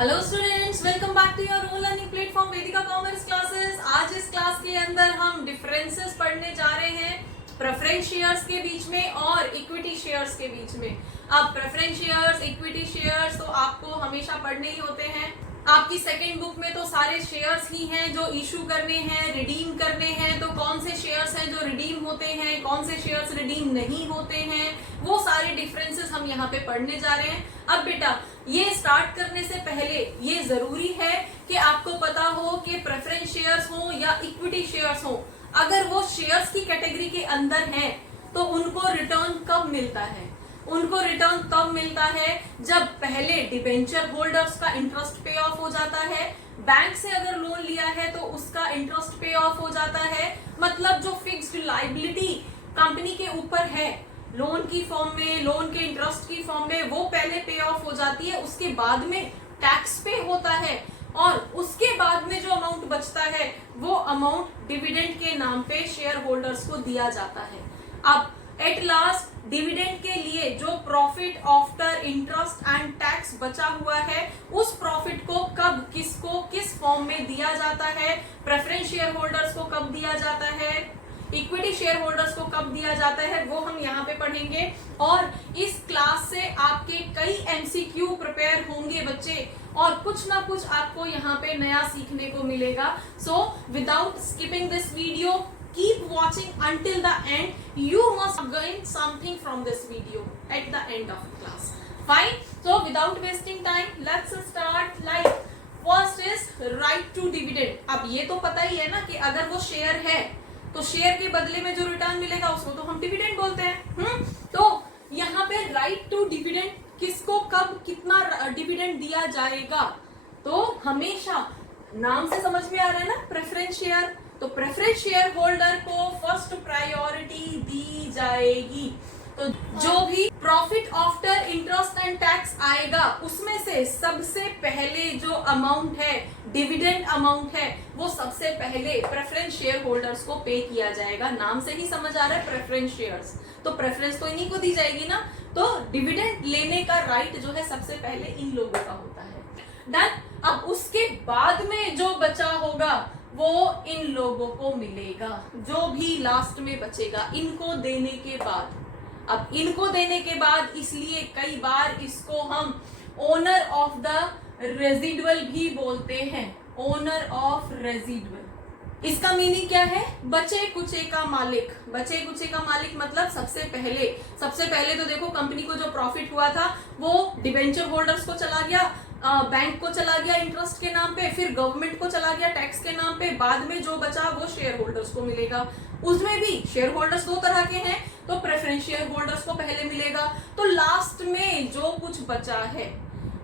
Hello students, welcome back to your own learning platform Vedika commerce classes. आज इस class के अंदर हम डिफरेंसेस पढ़ने जा रहे हैं प्रेफरेंस शेयर्स के बीच में और इक्विटी शेयर्स के बीच में। अब प्रेफरेंस शेयर्स, इक्विटी शेयर्स तो आपको हमेशा पढ़ने ही होते हैं। आपकी सेकेंड बुक में तो सारे शेयर्स ही हैं जो इशू करने हैं, रिडीम करने हैं। तो कौन से शेयर्स हैं जो रिडीम होते हैं, कौन से शेयर्स रिडीम नहीं होते हैं, वो सारे डिफरेंसेस हम यहाँ पे पढ़ने जा रहे हैं। अब बेटा, ये स्टार्ट करने से पहले ये जरूरी है कि आपको पता हो कि प्रेफरेंस शेयर्स हो या इक्विटी शेयर्स हो, अगर वो शेयर्स की कैटेगरी के अंदर हैं तो उनको रिटर्न कब मिलता है। उनको रिटर्न तब मिलता है जब पहले डिबेंचर होल्डर्स का इंटरेस्ट पे ऑफ हो जाता है। बैंक से अगर लोन लिया है तो उसका इंटरेस्ट पे ऑफ हो जाता है, मतलब जो फिक्स्ड लायबिलिटी कंपनी के ऊपर है लोन की फॉर्म में, लोन के इंटरेस्ट की फॉर्म में, वो पहले पे ऑफ हो जाती है। उसके बाद में टैक्स पे होता है और उसके बाद में जो अमाउंट बचता है वो अमाउंट डिविडेंड के नाम पे शेयर होल्डर्स को दिया जाता है। अब एट लास्ट डिविडेंड के लिए जो profit after interest and tax बचा हुआ है, उस प्रॉफिट को कब, किसको, किस फॉर्म में दिया जाता है, प्रेफरेंस शेयर होल्डर्स को कब दिया जाता है, इक्विटी शेयर होल्डर्स को कब दिया जाता है, वो हम यहाँ पे पढ़ेंगे। और इस क्लास से आपके कई एमसीक्यू प्रिपेयर होंगे बच्चे, और कुछ ना कुछ आपको यहाँ पे नया सीखने को मिलेगा। So without skipping this video, keep watching until the end. You must gain something from this video at the end of the class. Fine. So without wasting time, let's start. Like first is right to dividend. अब ये तो पता ही है ना कि अगर वो share है तो शेयर के बदले में जो रिटर्न मिलेगा उसको तो हम डिविडेंड बोलते हैं। तो यहाँ पे राइट टू डिविडेंड, किसको कब कितना डिविडेंड दिया जाएगा, तो हमेशा नाम से समझ में आ रहा है ना, प्रेफरेंस शेयर, तो प्रेफरेंस शेयर होल्डर को फर्स्ट प्रायोरिटी दी जाएगी। तो जो भी profit after interest and tax आएगा उसमें से सबसे पहले जो अमाउंट है, डिविडेंड अमाउंट है, वो सबसे पहले प्रेफरेंस शेयर होल्डर्स को पे किया जाएगा। नाम से ही समझ आ रहा है प्रेफरेंस शेयर्स, तो प्रेफरेंस तो इन्हीं को दी जाएगी ना। तो डिविडेंड लेने का राइट जो है सबसे पहले इन लोगों का होता है। डन। अब उसके बाद में जो बचा होगा वो इन लोगों को मिलेगा, जो भी लास्ट में बचेगा इनको देने के बाद। अब इनको देने के बाद इसलिए कई बार इसको हम ओनर ऑफ द रेजिडुअल भी बोलते हैं, ओनर ऑफ रेजिडुअल। इसका मीनिंग क्या है, बचे कुचे का मालिक। बचे कुचे का मालिक मतलब सबसे पहले तो देखो कंपनी को जो प्रॉफिट हुआ था वो डिबेंचर होल्डर्स को चला गया, बैंक को चला गया इंटरेस्ट के नाम पे, फिर गवर्नमेंट को चला गया टैक्स के नाम पे, बाद में जो बचा वो शेयर होल्डर्स को मिलेगा। उसमें भी शेयर होल्डर्स दो तरह के हैं, तो प्रेफरेंस शेयर होल्डर्स को पहले मिलेगा, तो लास्ट में जो कुछ बचा है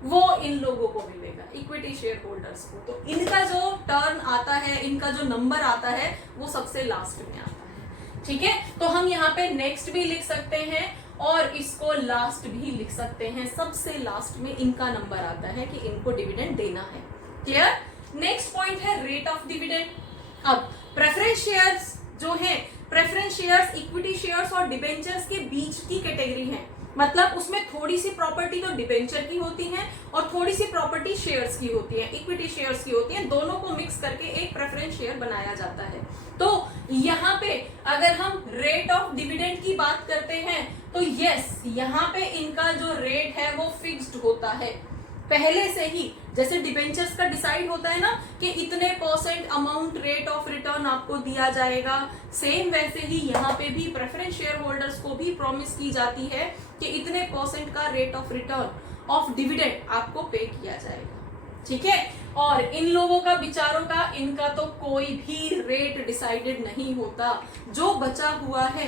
वो इन लोगों को मिलेगा, इक्विटी शेयर होल्डर्स को। तो इनका जो टर्न आता है, इनका जो नंबर आता है वो सबसे लास्ट में आता है। ठीक है, तो हम यहाँ पे नेक्स्ट भी लिख सकते हैं और इसको लास्ट भी लिख सकते हैं। सबसे लास्ट में इनका नंबर आता है कि इनको डिविडेंड देना है। क्लियर। नेक्स्ट पॉइंट है रेट ऑफ डिविडेंड। अब प्रेफरेंस शेयर्स जो है, प्रेफरेंस शेयर्स इक्विटी शेयर्स और डिबेंचर्स के बीच की कैटेगरी है, मतलब उसमें थोड़ी सी प्रॉपर्टी तो डिबेंचर की होती है और थोड़ी सी प्रॉपर्टी शेयर्स की होती है, इक्विटी शेयर्स की होती है। दोनों को मिक्स करके एक प्रेफरेंस शेयर बनाया जाता है। तो यहाँ पे अगर हम रेट ऑफ डिविडेंड की बात करते हैं तो यस, यहाँ पे इनका जो रेट है वो फिक्स्ड होता है पहले से ही। जैसे डिबेंचर्स का डिसाइड होता है ना कि इतने % अमाउंट रेट ऑफ रिटर्न आपको दिया जाएगा, सेम वैसे ही यहाँ पे भी प्रेफरेंस शेयर होल्डर्स को भी प्रॉमिस की जाती है कि इतने % का rate of return of dividend आपको पे किया जाएगा। ठीक है, और इन लोगों का बिचारों का, इनका तो कोई भी रेट डिसाइडेड नहीं होता, जो बचा हुआ है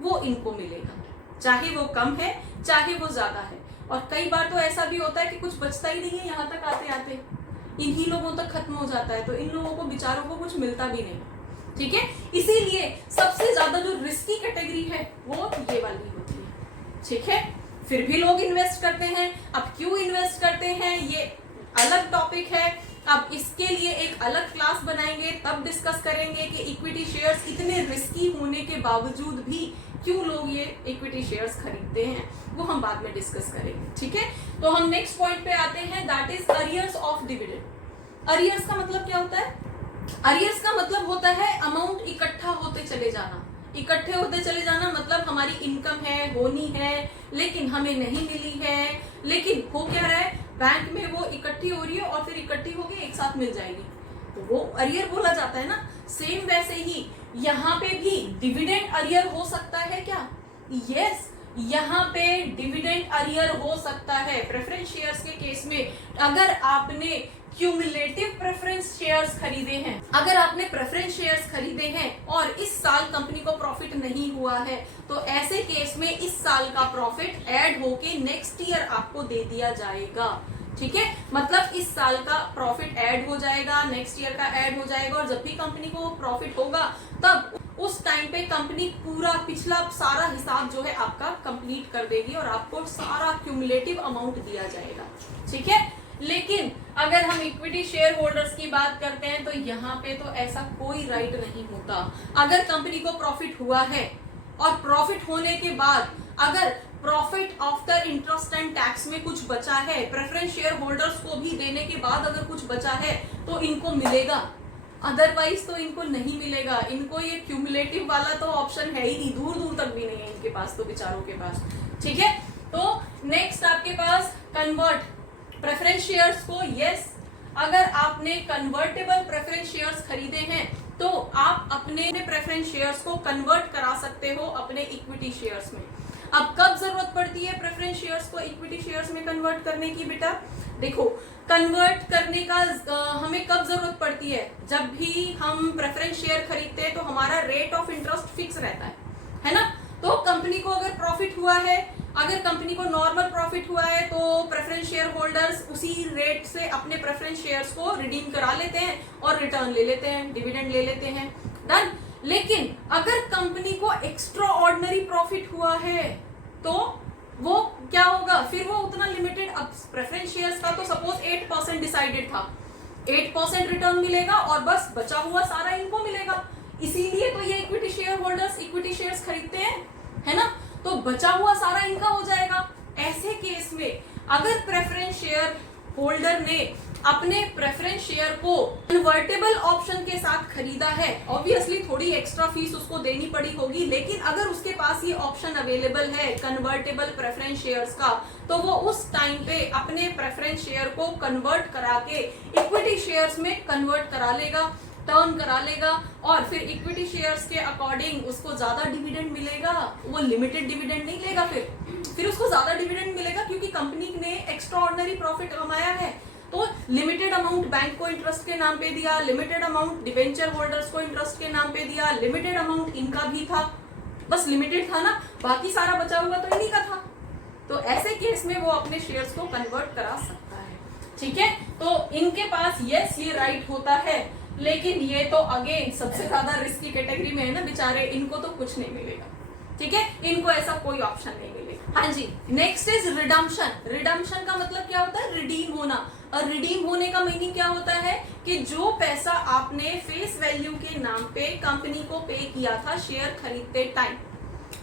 वो इनको मिलेगा, चाहे वो कम है चाहे वो ज्यादा है। और कई बार तो ऐसा भी होता है कि कुछ बचता ही नहीं है, यहाँ तक आते आते इन्हीं लोगों तक खत्म हो जाता है, तो इन लोगों को बिचारों को कुछ मिलता भी नहीं। ठीक है, इसीलिए सबसे ज्यादा जो रिस्की कैटेगरी है वो ये वाली होती है। ठीक है, फिर भी लोग इन्वेस्ट करते हैं। अब क्यों इन्वेस्ट करते हैं ये अलग टॉपिक है। अब इसके लिए एक अलग क्लास बनाएंगे, तब डिस्कस करेंगे कि इक्विटी शेयर्स इतने रिस्की होने के बावजूद भी क्यों लोग ये इक्विटी शेयर्स खरीदते हैं, वो हम बाद में डिस्कस करेंगे। ठीक है, तो हम नेक्स्ट पॉइंट पे आते हैं, that is arrears of dividend. Arrears का मतलब क्या होता है? अरियर्स का मतलब होता है अमाउंट इकट्ठा होते चले जाना। इकट्ठे होते चले जाना मतलब हमारी इनकम है, होनी है, लेकिन हमें नहीं मिली है, लेकिन हो क्या रहा है, बैंक में वो इकट्ठी हो रही है और फिर इकट्ठी होके एक साथ मिल जाएगी, तो वो अरियर बोला जाता है ना। सेम वैसे ही यहाँ पे भी डिविडेंड अरियर हो सकता है क्या? यस, यहाँ पे डिविडेंड अरियर हो सकता है। प्रेफरेंस शेयर्स के केस में अगर आपने क्यूमुलेटिव प्रेफरेंस शेयर्स खरीदे हैं, अगर आपने प्रेफरेंस शेयर्स खरीदे हैं और इस साल कंपनी को प्रॉफिट नहीं हुआ है, तो ऐसे केस में इस साल का प्रॉफिट ऐड होके नेक्स्ट ईयर आपको दे दिया जाएगा। ठीक है, मतलब इस साल का प्रॉफिट ऐड हो जाएगा, नेक्स्ट ईयर का ऐड हो जाएगा, और जब भी कंपनी को प्रॉफिट होगा तब उस टाइम पे कंपनी पूरा पिछला सारा हिसाब जो है आपका कंप्लीट कर देगी और आपको सारा क्यूमुलेटिव अमाउंट दिया जाएगा। ठीक है, लेकिन अगर हम इक्विटी शेयर होल्डर्स की बात करते हैं तो यहाँ पे तो ऐसा कोई राइट नहीं होता। अगर कंपनी को प्रॉफिट हुआ है और प्रॉफिट होने के बाद अगर profit after interest and tax में कुछ बचा है, प्रेफरेंस शेयर होल्डर्स को भी देने के बाद अगर कुछ बचा है तो इनको मिलेगा, अदरवाइज तो इनको नहीं मिलेगा। इनको ये क्यूमुलेटिव वाला तो ऑप्शन है ही नहीं, दूर दूर तक भी नहीं है इनके पास, तो बेचारों के पास। ठीक है, तो नेक्स्ट आपके पास कन्वर्ट प्रेफरेंस शेयर्स को। यस, अगर आपने कन्वर्टेबल प्रेफरेंस शेयर्स खरीदे हैं तो आप अपने प्रेफरेंस शेयर्स को कन्वर्ट करा सकते हो अपने इक्विटी शेयर्स में। अब कब जरूरत पड़ती है प्रेफरेंस शेयर्स को इक्विटी शेयर्स में कन्वर्ट करने की? बेटा देखो, कन्वर्ट करने का हमें कब जरूरत पड़ती है? जब भी हम प्रेफरेंस शेयर खरीदते हैं तो हमारा रेट ऑफ इंटरेस्ट फिक्स रहता है ना। तो कंपनी को अगर प्रॉफिट हुआ है, अगर कंपनी को नॉर्मल प्रॉफिट हुआ है, तो प्रेफरेंस शेयर होल्डर्स उसी रेट से अपने प्रेफरेंस शेयर्स को रिडीम करा लेते हैं और रिटर्न ले लेते हैं, डिविडेंड ले लेते हैं, डन। लेकिन अगर कंपनी को एक्स्ट्रा ऑर्डिनरी प्रॉफिट हुआ है तो वो क्या होगा? फिर वो उतना लिमिटेड, अब प्रेफरेंस शेयर्स का तो सपोज 8% डिसाइडेड था, 8% रिटर्न मिलेगा और बस बचा हुआ सारा इनको मिलेगा। इसीलिए तो ये equity share holders equity shares खरीदते हैं, है ना। तो बचा हुआ सारा इनका हो जाएगा। ऐसे केस में अगर प्रेफरेंस शेयर होल्डर ने अपने प्रेफरेंस शेयर को कन्वर्टेबल ऑप्शन के साथ खरीदा है, ऑब्वियसली थोड़ी एक्स्ट्रा फीस उसको देनी पड़ी होगी, लेकिन अगर उसके पास ये ऑप्शन अवेलेबल है कन्वर्टेबल प्रेफरेंस शेयर्स का, तो वो उस टाइम पे अपने प्रेफरेंस शेयर को कन्वर्ट करा के इक्विटी शेयर्स में कन्वर्ट करा लेगा, टर्न करा लेगा, और फिर इक्विटी शेयर्स के अकॉर्डिंग उसको ज्यादा डिविडेंड मिलेगा। वो लिमिटेड डिविडेंड नहीं लेगा, फिर उसको ज्यादा डिविडेंड मिलेगा क्योंकि कंपनी ने एक्स्ट्रा ऑर्डिनरी प्रॉफिट कमाया है। तो लिमिटेड अमाउंट बैंक को इंटरेस्ट के नाम पे दिया, लिमिटेड अमाउंट डिवेंचर होल्डर्स को इंटरेस्ट के नाम पे दिया, लिमिटेड अमाउंट इनका भी था, बस लिमिटेड था ना, बाकी सारा बचा हुआ तो इन्हीं का था। तो ऐसे केस में वो अपने शेयर्स को कन्वर्ट करा सकता है। ठीक है, तो इनके पास यस ये राइट होता है, लेकिन ये तो अगेन सबसे ज्यादा रिस्की कैटेगरी में है ना बेचारे, इनको तो कुछ नहीं मिलेगा। ठीक है, इनको ऐसा कोई ऑप्शन नहीं मिलेगा। हाँ जी, नेक्स्ट इज रिडम्पशन। रिडम्पशन का मतलब क्या होता है? रिडीम होना। और रिडीम होने का मीनिंग क्या होता है कि जो पैसा आपने फेस वैल्यू के नाम पे कंपनी को पे किया था शेयर खरीदते टाइम,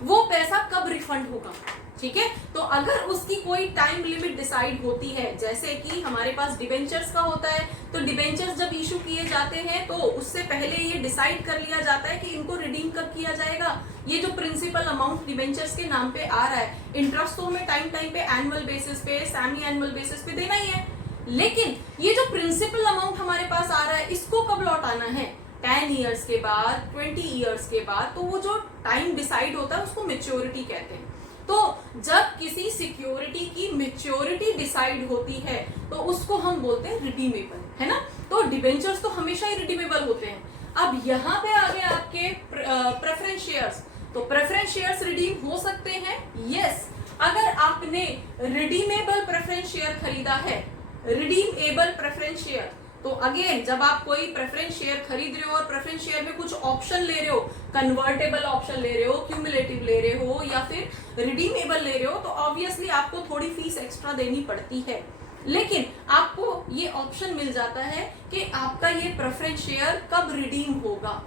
वो पैसा कब रिफंड होगा। ठीक है, तो अगर उसकी कोई टाइम लिमिट डिसाइड होती है, जैसे कि हमारे पास डिबेंचर्स का होता है, तो डिबेंचर्स जब इशू किए जाते हैं तो उससे पहले ये डिसाइड कर लिया जाता है कि इनको रिडीम कब किया जाएगा। ये जो प्रिंसिपल अमाउंट डिबेंचर्स के नाम पे आ रहा है, इंटरेस्ट तो हमें टाइम टाइम पे एनुअल बेसिस पे, सेमी एनुअल बेसिस पे देना ही है, लेकिन ये जो प्रिंसिपल अमाउंट हमारे पास आ रहा है इसको कब लौटाना है? 10 ईयर्स के बाद, 20 ईयर्स के बाद। तो वो जो टाइम डिसाइड होता है उसको मैच्योरिटी कहते हैं। तो जब किसी सिक्योरिटी की मैच्योरिटी डिसाइड होती है तो उसको हम बोलते हैं रिडीमेबल, है ना। तो डिबेंचर्स तो हमेशा ही रिडीमेबल होते हैं। अब यहाँ पे आ गए आपके प्रेफरेंस शेयर्स। तो प्रेफरेंस शेयर्स रिडीम हो सकते हैं, यस, अगर आपने रिडीमेबल प्रेफरेंस शेयर खरीदा है, रिडीमेबल प्रेफरेंस शेयर। तो अगेन जब आप कोई प्रेफरेंस शेयर खरीद रहे हो और प्रेफरेंस शेयर में कुछ ऑप्शन ले रहे हो, कन्वर्टेबल ऑप्शन ले रहे हो, क्यूमुलेटिव ले रहे हो या फिर रिडीमेबल ले रहे हो, तो ऑब्वियसली आपको थोड़ी फीस एक्स्ट्रा देनी पड़ती है। लेकिन आपको ये ऑप्शन मिल जाता है कि आपका ये प्रेफरेंस शेयर कब रिडीम होगा,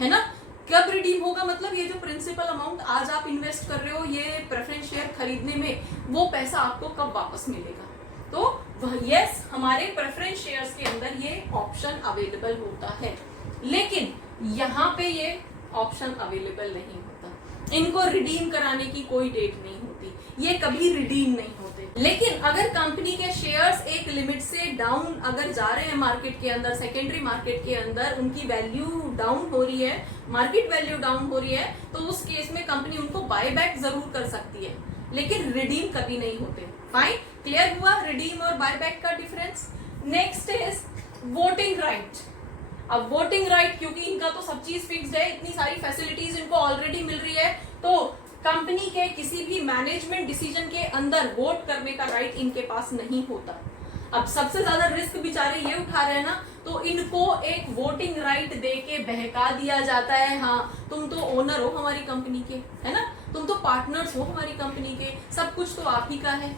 है ना। कब रिडीम होगा मतलब ये जो प्रिंसिपल अमाउंट आज आप इन्वेस्ट कर रहे हो ये प्रेफरेंस शेयर खरीदने में, वो पैसा आपको कब वापस मिलेगा। तो यस, हमारे प्रेफरेंस शेयर्स के अंदर ये ऑप्शन अवेलेबल होता है, लेकिन यहाँ पे ये ऑप्शन अवेलेबल नहीं होता। इनको रिडीम कराने की कोई डेट नहीं होती, ये कभी रिडीम नहीं होते। लेकिन अगर कंपनी के शेयर्स एक लिमिट से डाउन अगर जा रहे हैं मार्केट के अंदर, सेकेंडरी मार्केट के अंदर उनकी वैल्यू डाउन हो रही है, मार्केट वैल्यू डाउन हो रही है, तो उस केस में कंपनी उनको बाय बैक जरूर कर सकती है, लेकिन रिडीम कभी नहीं होते। फाइन, क्लियर हुआ रिडीम और बाय बैक का difference. Next is voting right. अब वोटिंग राइट, क्योंकि इनका तो सब चीज फिक्स्ड है, इतनी सारी फैसिलिटीज इनको ऑलरेडी मिल रही है, तो कंपनी के किसी भी मैनेजमेंट डिसीजन के अंदर वोट करने का राइट इनके पास नहीं होता। अब सबसे ज्यादा रिस्क बेचारे ये उठा रहे हैं ना, तो इनको एक वोटिंग राइट दे के बहका दिया जाता है, हाँ तुम तो ओनर हो हमारी कंपनी के, है ना, तुम तो पार्टनर्स हो हमारी कंपनी के, सब कुछ तो आप ही का है।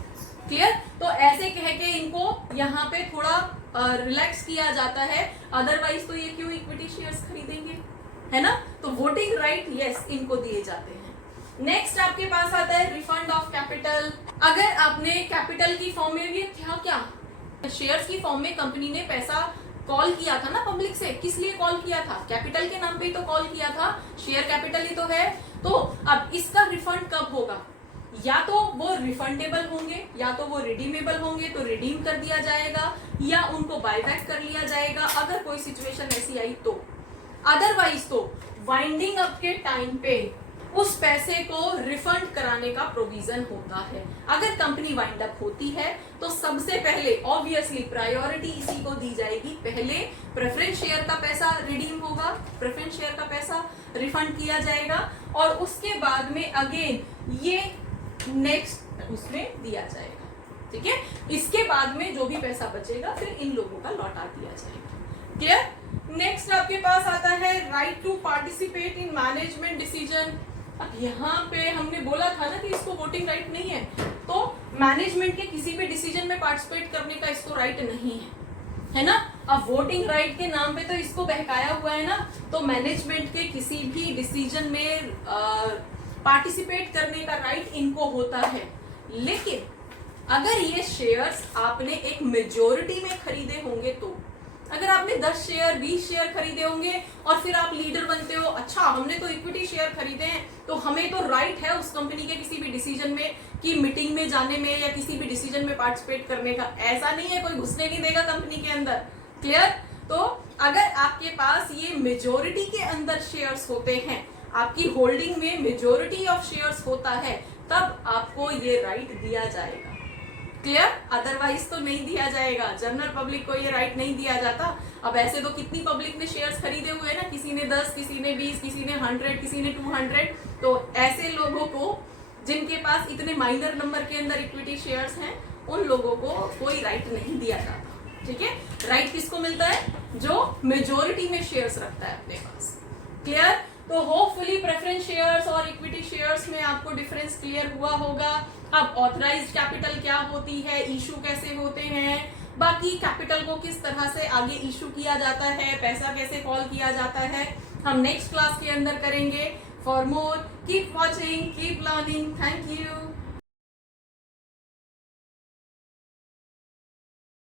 क्लियर। तो ऐसे कह के इनको यहाँ पे थोड़ा रिलैक्स किया जाता है, अदरवाइज तो ये क्यों इक्विटी शेयर्स खरीदेंगे, है ना। तो वोटिंग राइट यस इनको दिए जाते हैं। नेक्स्ट आपके पास आता है रिफंड ऑफ कैपिटल। अगर आपने कैपिटल की फॉर्म में भी क्या शेयर्स की फॉर्म में कंपनी ने पैसा कॉल किया था ना पब्लिक से, किस लिए कॉल किया था, कैपिटल के नाम पे ही तो कॉल किया था, शेयर कैपिटल ही तो है। तो अब इसका रिफंड कब होगा, या तो वो रिफंडेबल होंगे या तो वो रिडीमेबल होंगे, तो रिडीम कर दिया जाएगा या उनको बायबैक कर लिया जाएगा अगर कोई सिचुएशन ऐसी आई तो। अदरवाइज तो वाइंडिंग अप के टाइम पे उस पैसे को रिफंड कराने का प्रोविजन होता है। अगर कंपनी वाइंड अप होती है तो सबसे पहले ऑब्वियसली प्रायोरिटी इसी को दी जाएगी, पहले प्रेफरेंस शेयर का पैसा रिडीम होगा, प्रेफरेंस शेयर का पैसा रिफंड किया जाएगा और उसके बाद में अगेन ये नेक्स्ट उसमें दिया जाएगा, ठीक है। इसके बाद में जो भी पैसा बचेगा फिर इन लोगों का लौटा दिया जाएगा। क्लियर। नेक्स्ट आपके पास आता है right to participate in management decision. अब यहाँ पे हमने बोला था ना कि इसको वोटिंग राइट नहीं है, तो मैनेजमेंट के किसी भी डिसीजन में पार्टिसिपेट करने का इसको राइट नहीं है ना। अब वोटिंग राइट के नाम पे तो इसको बहकाया हुआ है ना, तो मैनेजमेंट के किसी भी डिसीजन में पार्टिसिपेट करने का राइट इनको होता है। लेकिन अगर ये शेयर्स आपने एक मेजोरिटी में खरीदे होंगे, तो अगर आपने 10 शेयर 20 शेयर खरीदे होंगे और फिर आप लीडर बनते हो, अच्छा हमने तो इक्विटी शेयर खरीदे हैं तो हमें तो राइट है उस कंपनी के किसी भी डिसीजन में कि मीटिंग में जाने में या किसी भी डिसीजन में पार्टिसिपेट करने का, ऐसा नहीं है, कोई घुसने नहीं देगा कंपनी के अंदर। क्लियर। तो अगर आपके पास ये मेजोरिटी के अंदर शेयर्स होते हैं, आपकी होल्डिंग में मेजोरिटी ऑफ शेयर्स होता है, तब आपको ये राइट दिया जाएगा। क्लियर। अदरवाइज तो नहीं दिया जाएगा, जनरल पब्लिक को ये राइट नहीं दिया जाता। अब ऐसे तो कितनी पब्लिक ने शेयर्स खरीदे हुए हैं ना, किसी ने 10, किसी ने 20, किसी ने 100, किसी ने 200, तो ऐसे लोगों को जिनके पास इतने माइनर नंबर के अंदर इक्विटी शेयर्स हैं, उन लोगों को कोई राइट नहीं दिया जाता, ठीक है। राइट किसको मिलता है, जो मेजोरिटी में शेयर्स रखता है अपने पास। क्लियर। तो होपफुली प्रेफरेंस शेयर्स और इक्विटी शेयर्स में आपको डिफरेंस क्लियर हुआ होगा। अब ऑथराइज्ड कैपिटल क्या होती है, इशू कैसे होते हैं, बाकी कैपिटल को किस तरह से आगे इशू किया जाता है, पैसा कैसे कॉल किया जाता है, हम नेक्स्ट क्लास के अंदर करेंगे। For more keep watching, keep learning. Thank you.